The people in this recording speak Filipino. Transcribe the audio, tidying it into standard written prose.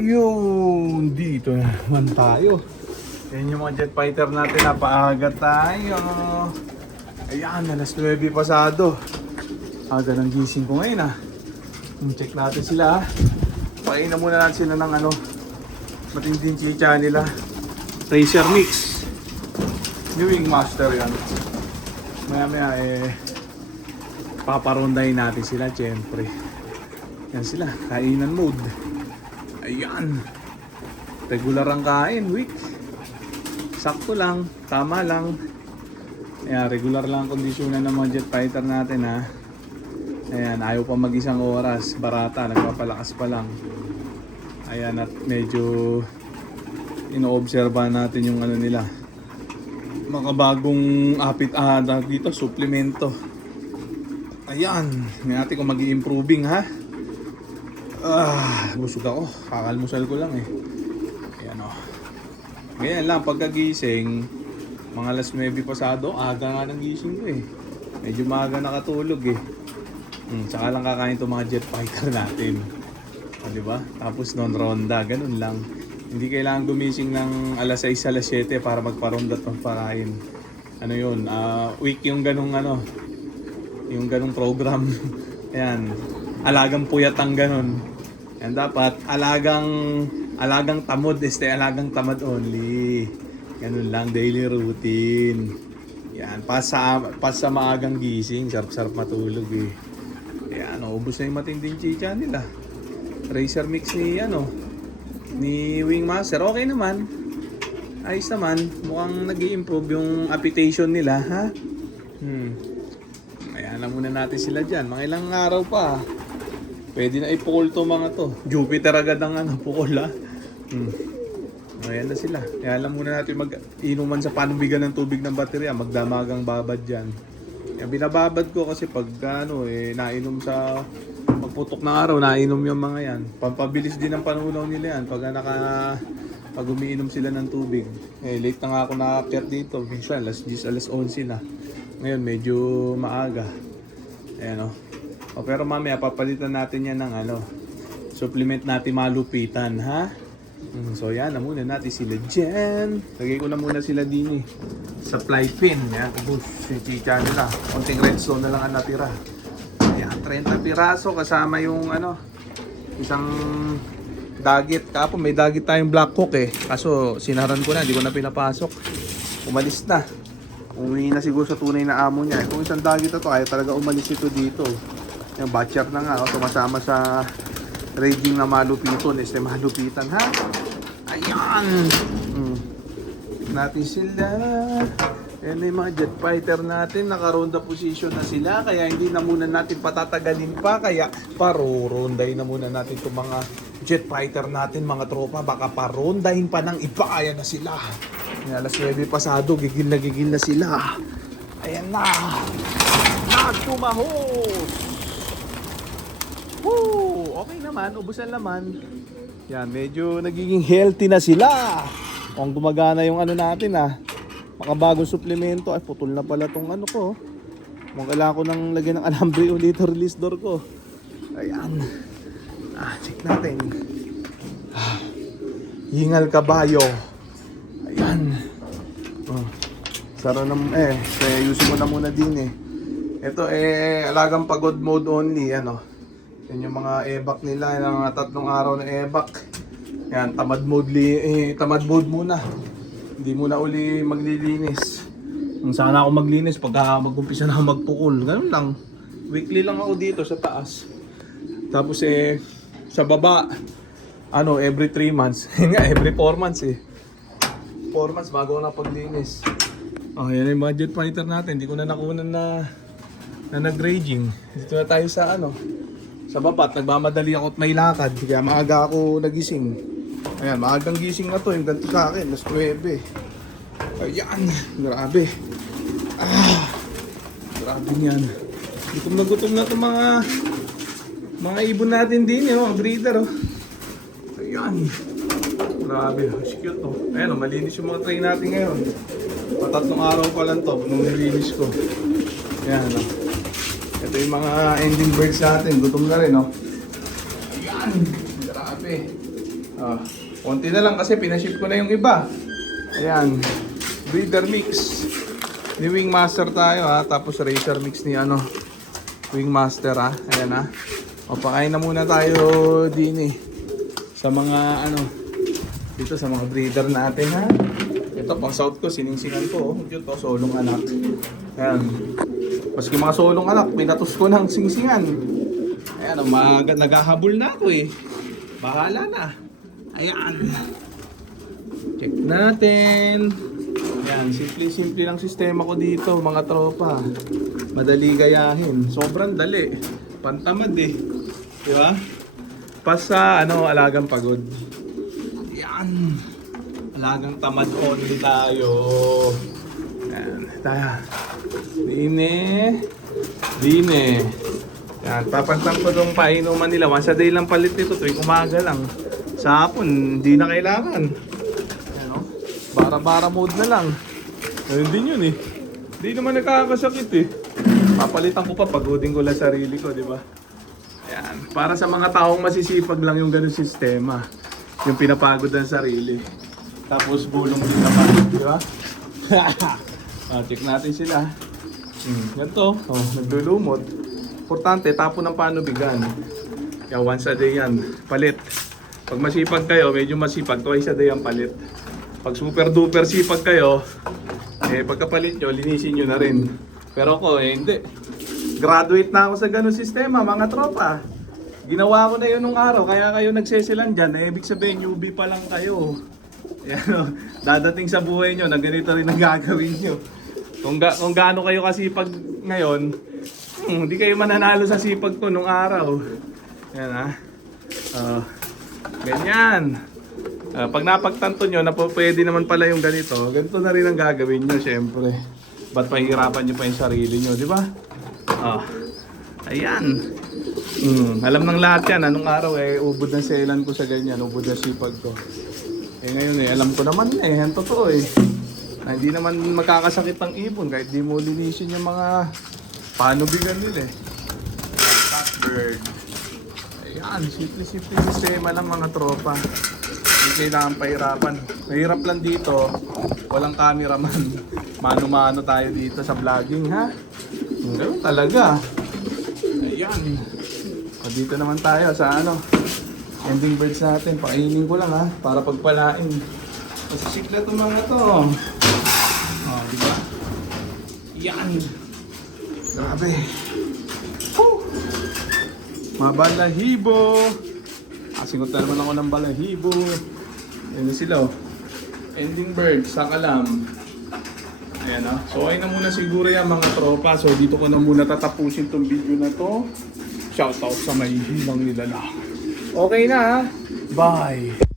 Yun, dito naman tayo. Yan yung mga jet fighter natin, napaaga tayo. Ayan, alas 9 pasado. Aga ng gising ko ngayon check natin sila. Pakain na muna natin sila ng matinding chicha nila. Racer Mix. New Wing Master yan. Maya paparondahin natin sila, syempre. Yan sila, kainan mode. Ayan. Regular ang kain, week. Sakto lang, tama lang. Ayan, regular lang ang kondisyonan ng mga jet fighter natin Ayan, ayaw pa mag-isang oras. Barata, nagpapalakas pa lang. Ayan, at medyo ino-obserbahan natin yung nila. Makabagong dito, suplemento. Ayan, may natin kung mag-i-improving busog ako. Kakalmusal ko lang Ayan Ganyan lang, pagkagising, mga alas 9 pasado, aga nga ng gising ko Medyo maaga nakatulog Tsaka lang kakain itong mga jet fighter natin. Diba? Tapos non-ronda, ganun lang. Hindi kailangan gumising ng alas 6, alas 7 para magparonda at magpakain. Ano yun? Week yung ganung yung ganung program. Ayan. Alagang puyat ang ganun. Yan dapat alagang tamod, alagang tamad only. Ganun lang, daily routine. Yan, pas sa maagang gising, sarap-sarap matulog Ayan, ubos na yung matinding chicha nila. Racer Mix ni Wingmaster. Okay naman. Ayos naman. Mukhang nag-i-improve yung appetition nila, Ayan na muna natin sila dyan. Mga ilang araw pa. Pwede na ipukol to mga to. Jupiter agad ang pukol Ayan na sila. Kaya alam muna natin mag-inuman sa panubigan ng tubig ng baterya. Magdamagang babad dyan. Yan, binababad ko kasi pag nainom sa pagputok ng araw, nainom yung mga yan. Pampabilis din ang panunaw nila yan pag umiinom sila ng tubig. Late na nga ako nakaakyat dito. Minsan, alas 10, alas 11 na. Ngayon, medyo maaga. Ayan pero mamaya, papalitan natin yan ng supplement natin malupitan, So yan na muna natin sila dyan. Lagay ko na muna sila din supply pin. Yan, ubos yung chicha nila. Konting redstone na lang ang natira. Ayan, 30 piraso kasama yung isang dagit. Kapon may dagit tayong black hook Kaso sinaran ko na, hindi ko na pinapasok. Umalis na. Umuwi na siguro sa tunay na amo niya. Kung isang dagit na to, ay talaga umalis ito dito. Yung batcher na nga, sumasama sa raging na malupiton. Malupitan Ayan. Natin sila. Ayan na yung mga jet fighter natin. Nakaronda position na sila. Kaya hindi na muna natin patatagalin pa. Kaya parurondahin na muna natin itong mga jet fighter natin, mga tropa. Baka parondahin pa ng iba. Ayan na sila. Ayan, alas 9 pasado. Gigil na sila. Ayan na. Nagtumahos. Woo! Okay naman. Ubusan naman. Yan, medyo nagiging healthy na sila. Kung gumagana yung natin makabagong suplemento. Ay, putol na pala tong ko. Kung kailangan ko nang lagyan ng alambre ulit release door ko. Ayan. Check natin. Hingal kabayo. Ayan. Sara ng ayusin ko na muna din Ito alagang pagod mode only Yan yung mga evac nila, yung mga 3 araw na evac. Yan, tamad mode muna. Hindi muna uli maglilinis. Kung sana ako maglinis pag mag-umpisa na ako magpukul. Ganun lang. Weekly lang ako dito sa taas. Tapos sa baba, every 3 months. Every 4 months 4 months bago ako na paglinis. Yan yung budget fighter natin. Hindi ko na nakunan na nag-raging. Dito na tayo sa sa baba, nagmamadali ako at may lakad. Kaya maaga ako nagising. Ayan, maagang gising na to. Yung ganito sa akin, mas 9. Ayan, grabe. Grabe niyan. Gutom na to mga ibon natin din mga breeder Ayan. Grabe, cute Ayan, malinis yung mga tray natin ngayon. Patatlong araw pa lang to, nung nilinis ko. Ayan Ito yung mga ending birds natin. Gutom na rin, Ayan. Grabe. Oh, konti na lang kasi pinaship ko na yung iba. Ayan. Breeder mix. Ni Wingmaster tayo ha. Tapos Racer mix ni ano. Wingmaster ha. Ayan ha. O pakain na muna tayo din eh. Sa mga ano. Dito sa mga breeder natin ha. Ito pang south ko. Siningsingan ko. Ito solong anak. Ayan. Maski mga solong anak. Pinatos ko ng singsingan. Ayan. Naghahabol na ako eh. Bahala na. Ayan. Check natin. Ayan, simple-simple lang sistema ko dito, mga tropa. Madali gayahin. Sobrang dali. Pantamad eh. Di ba? Pasa, alagang pagod. Ayan. Alagang tamad only tayo. Ayan. Dine. Ayan, papantang ko itong painuman nila. Once a day lang palit nito. Tuwing umaga lang. Sa hapon, hindi na kailangan. Ayan o. Bara-bara mode na lang. Ayun din yun eh. Hindi naman nakakasakit eh. Papalitan ko pa, pagodin ko lang sarili ko, di ba? Ayan. Para sa mga taong masisipag lang yung ganun sistema. Yung pinapagod ang sarili. Tapos bulong din naman, di ba? Check natin sila. Ganito, naglulumot. Importante, tapo ng panubigan. Kaya once a day yan, palit. Pag masipag kayo, medyo masipag, twice a day ang palit. Pag super duper sipag kayo, pagkapalit nyo, linisin nyo na rin. Pero ako, hindi. Graduate na ako sa ganun sistema, mga tropa. Ginawa ko na yun nung araw, kaya kayo nagsesilan dyan. Ibig sabihin, newbie pa lang kayo. Yan, dadating sa buhay nyo, na ganito rin ang gagawin nyo. Kung gaano kayo kasipag ngayon, hindi kayo mananalo sa sipag ko nung araw. Yan ha. Ganyan. Pag napagtanto nyo na pwede naman pala yung ganito na rin ang gagawin nyo syempre. Ba't pahihirapan nyo pa yung sarili nyo, di ba? Ayan. Alam ng lahat yan. Anong araw ubod ng selan ko sa ganyan. Ubod ng sipag ko. Ngayon alam ko naman ang totoo na hindi naman makakasakit ang ibon kahit di mo linisin yung mga panubigan nila Catbird. Ayan, simple-simple sistema lang mga tropa. Hindi kailangan pahirapan. Mahirap lang dito, walang cameraman. Mano-mano tayo dito sa vlogging ha. Ganun talaga. Ayan. Dito naman tayo sa ending birds natin. Pakainin ko lang ha, para pagpalain. Masisikla itong mga to. Diba? Yan. Grabe. Mga balahibo. Singot na naman ako ng balahibo. Ayan na sila Ending bird, sakalam. Ayan So ay na muna siguro yan mga tropa. So dito ko na muna tatapusin tong video na to. Shoutout sa may hilang nilala. Okay na Bye.